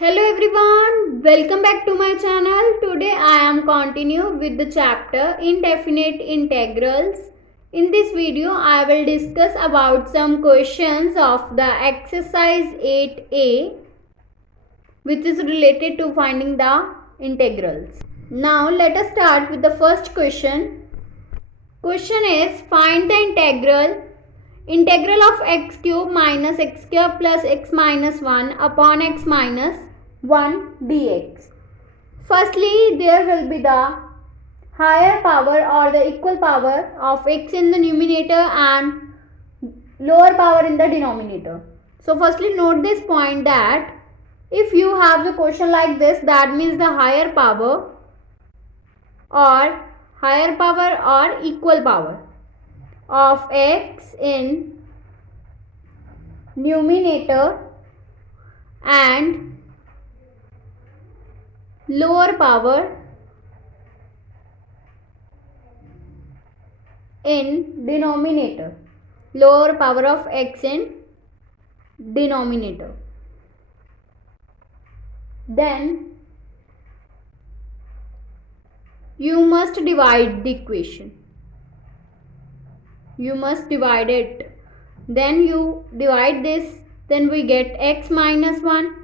Hello everyone, welcome back to my channel. Today I am continue with the chapter Indefinite Integrals. In this video I will discuss about some questions of the exercise 8a which is related to finding the integrals. Now let us start with the first question. Question is find the integral of x cube minus x cube plus x minus 1 upon x minus 1 dx. Firstly, there will be the higher power or the equal power of x in the numerator and lower power in the denominator. So firstly note this point that if you have the question like this, that means the higher power or equal power of x in numerator and lower power in denominator, lower power of x in denominator. Then you must divide the equation. You must divide it. Then you divide this, then we get x minus 1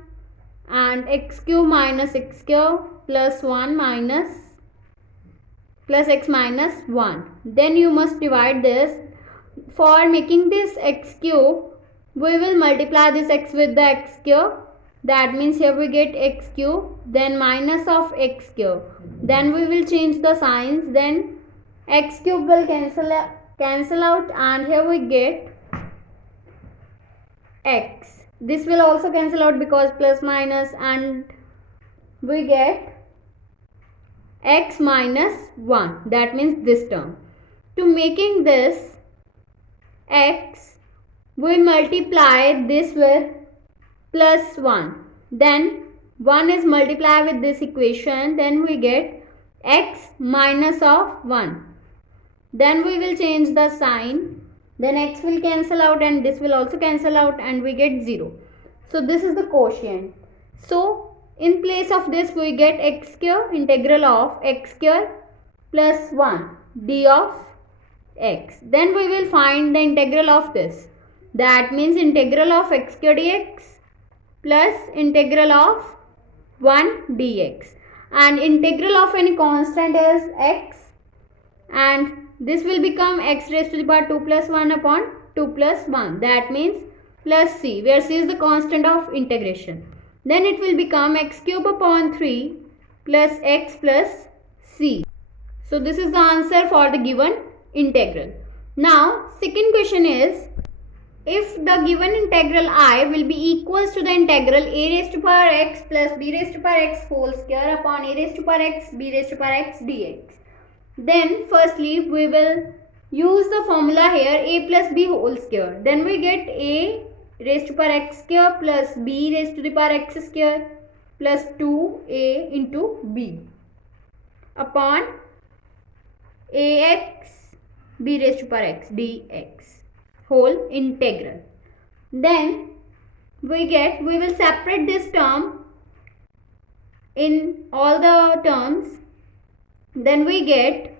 and x cube minus x cube plus 1 minus plus x minus 1. Then you must divide this. For making this x cube, we will multiply this x with the x cube. That means here we get x cube, then minus of x cube. Then we will change the signs. Then x cube will cancel out and here we get x. This will also cancel out because plus minus and we get x minus 1. That means this term. To making this x, we multiply this with plus 1. Then 1 is multiplied with this equation. Then we get x minus of 1. Then we will change the sign. Then x will cancel out and this will also cancel out and we get 0. So this is the quotient. So in place of this we get x cube, integral of x cube plus 1 d of x. Then we will find the integral of this. That means integral of x cube dx plus integral of 1 dx. And integral of any constant is x and this will become x raised to the power 2 plus 1 upon 2 plus 1. That means plus c, where c is the constant of integration. Then it will become x cube upon 3 plus x plus c. So this is the answer for the given integral. Now second question is, if the given integral I will be equals to the integral a raised to power x plus b raised to power x whole square upon a raised to power x b raised to power x dx. Then firstly we will use the formula here a plus b whole square. Then we get a raised to power x square plus b raised to the power x square plus 2a into b upon ax b raised to power x dx whole integral. Then we will separate this term in all the terms. Then we get,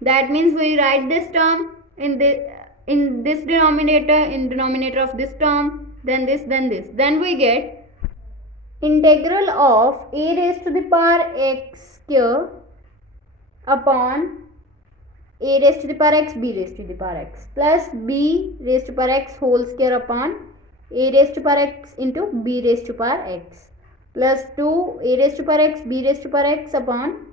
that means we write this term in this denominator, in denominator of this term, then this, then this. Then we get integral of a raised to the power x square upon a raised to the power x b raised to the power x plus b raised to power x whole square upon a raised to power x into b raised to power x plus 2 a raised to power x b raised to power x upon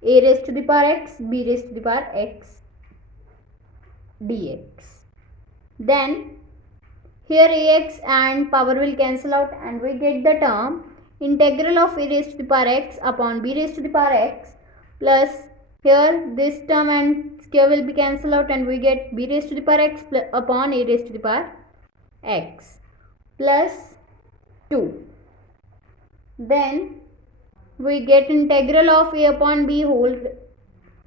a raised to the power x b raised to the power x dx. Then here ax and power will cancel out and we get the term integral of a raised to the power x upon b raised to the power x plus here this term and square will be cancelled out and we get b raised to the power x upon a raised to the power x plus 2. Then we get integral of a upon b whole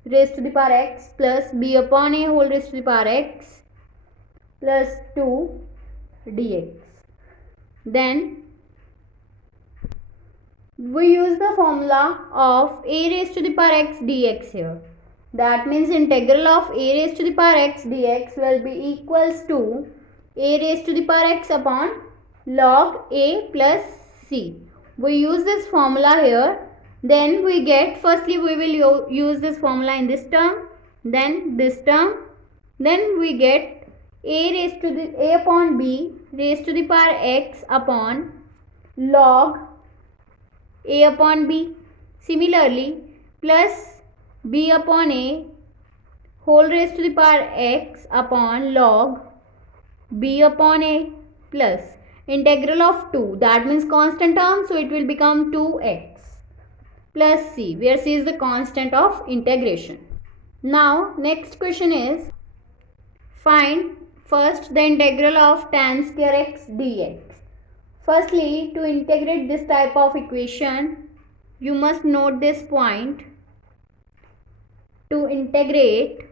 raised to the power x plus b upon a whole raised to the power x plus 2 dx. Then we use the formula of a raised to the power x dx here. That means integral of a raised to the power x dx will be equals to a raised to the power x upon log a plus c. We use this formula here. Then we get, firstly we will use this formula in this term, then this term, then we get a upon b raised to the power x upon log a upon b. Similarly, plus b upon a whole raised to the power x upon log b upon a plus integral of 2, that means constant term, so it will become 2x plus c, where c is the constant of integration. Now next question is, find first the integral of tan square x dx. Firstly, to integrate this type of equation, you must note this point. To integrate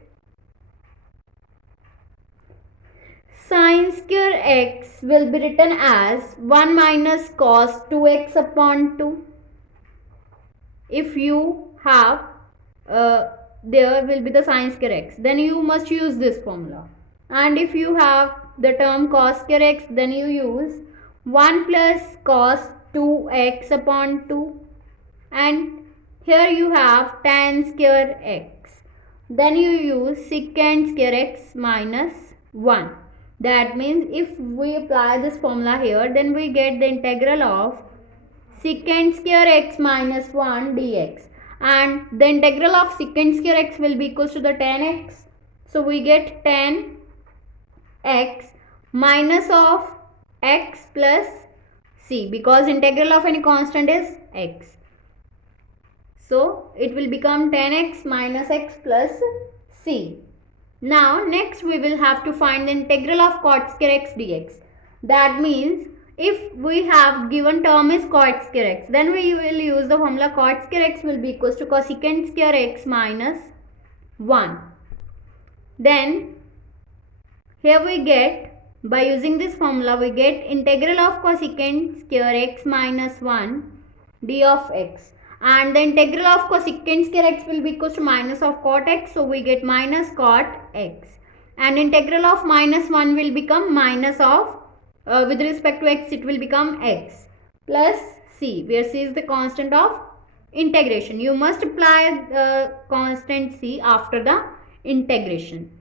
sin square x will be written as 1 minus cos 2x upon 2. If you have there will be the sin square x, then you must use this formula. And if you have the term cos square x, then you use 1 plus cos 2x upon 2. And here you have tan square x. Then you use secant square x minus 1. That means if we apply this formula here, then we get the integral of secant square x minus 1 dx. And the integral of secant square x will be equals to the tan x. So we get tan x minus of x plus c, because integral of any constant is x. So it will become tan x minus x plus c. Now next we will have to find the integral of cot square x dx. That means if we have given term is cot square x, then we will use the formula cot square x will be equals to cosecant square x minus 1. Then here we get, by using this formula, we get integral of cosecant square x minus 1 d of x. And the integral of cosecant square x will be equals to minus of cot x, so we get minus cot x. And integral of minus 1 will become minus of, with respect to x, it will become x plus c, where c is the constant of integration. You must apply the constant c after the integration.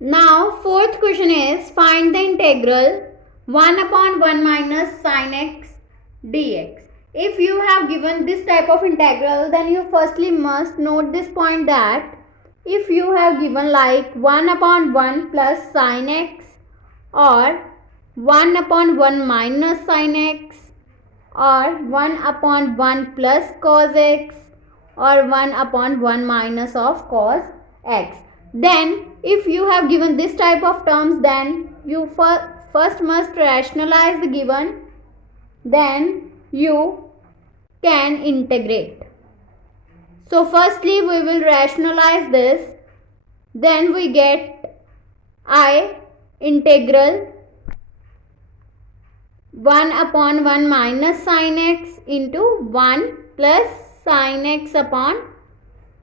Now fourth question is, find the integral 1 upon 1 minus sin x dx. If you have given this type of integral, then you firstly must note this point that if you have given like 1 upon 1 plus sin x, or 1 upon 1 minus sin x, or 1 upon 1 plus cos x, or 1 upon 1 minus of cos x, then if you have given this type of terms, then you first must rationalize the given, then you can integrate. So firstly we will rationalize this, then we get I integral 1 upon 1 minus sin x into 1 plus sin x upon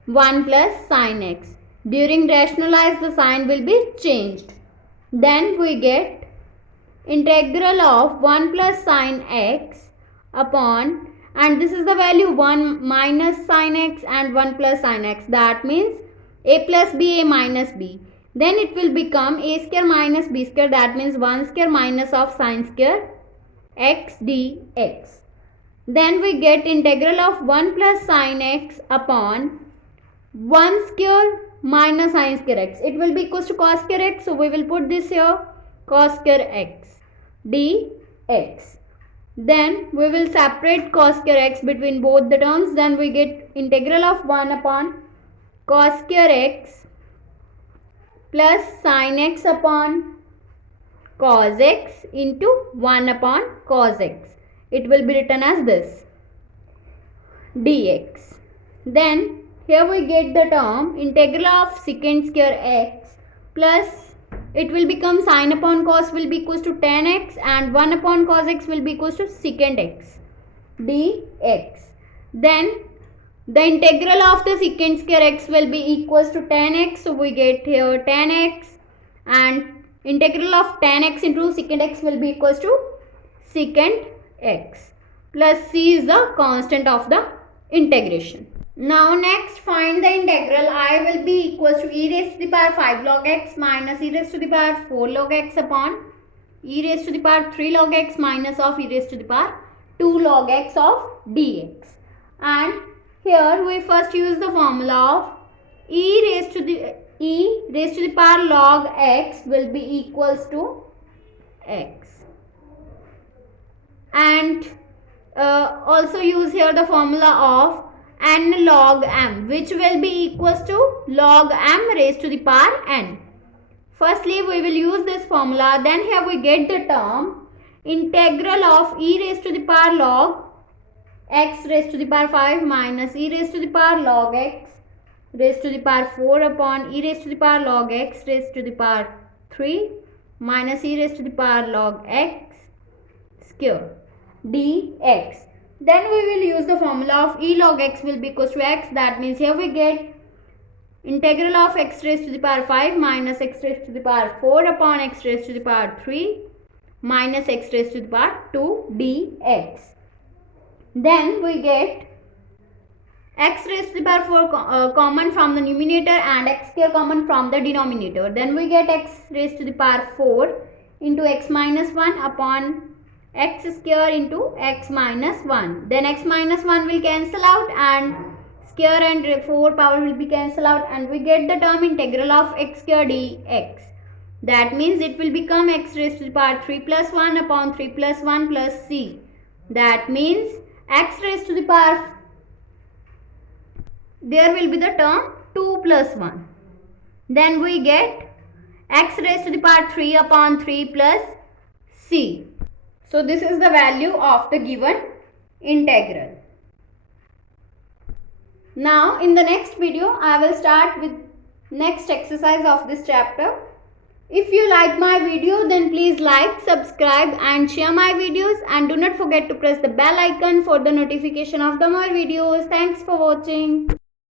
1 plus sin x. During rationalize, the sign will be changed. Then we get integral of 1 plus sin x upon, and this is the value 1 minus sin x and 1 plus sin x. That means a plus b, a minus b. Then it will become a square minus b square, that means 1 square minus of sin square x dx. Then we get integral of 1 plus sin x upon 1 square minus sin square x. It will be equals to cos square x, so we will put this here, cos square x dx. Then we will separate cos square x between both the terms. Then we get integral of 1 upon cos square x plus sin x upon cos x into 1 upon cos x. It will be written as this dx. Then here we get the term integral of secant square x plus, it will become sin upon cos will be equals to tan x, and 1 upon cos x will be equals to secant x dx. Then the integral of the secant square x will be equals to 10x. So we get here 10x, and integral of 10x into secant x will be equals to secant x, plus c is the constant of the integration. Now next find the integral. I will be equals to e raised to the power 5 log x minus e raised to the power 4 log x upon e raised to the power 3 log x minus of e raised to the power 2 log x of dx. And here we first use the formula of e raised to the power log x will be equals to x, and also use here the formula of n log m, which will be equals to log m raised to the power n. Firstly we will use this formula, then here we get the term integral of e raised to the power log x raised to the power 5 minus e raised to the power log x raised to the power 4 upon e raised to the power log x raised to the power 3 minus e raised to the power log x square dx. Then we will use the formula of e log x will be equals to x. That means here we get integral of x raised to the power 5 minus x raised to the power 4 upon x raised to the power 3 minus x raised to the power 2 dx. Then we get x raised to the power 4 common from the numerator and x square common from the denominator. Then we get x raised to the power 4 into x minus 1 upon x square into x minus 1. Then x minus 1 will cancel out and square and 4 power will be cancel out, and we get the term integral of x square dx. That means it will become x raised to the power 3 plus 1 upon 3 plus 1 plus c. That means x raised to the power, there will be the term 2 plus 1. Then we get x raised to the power 3 upon 3 plus c. So this is the value of the given integral. Now in the next video I will start with next exercise of this chapter. If you like my video, then please like, subscribe and share my videos, and do not forget to press the bell icon for the notification of the more videos. Thanks for watching.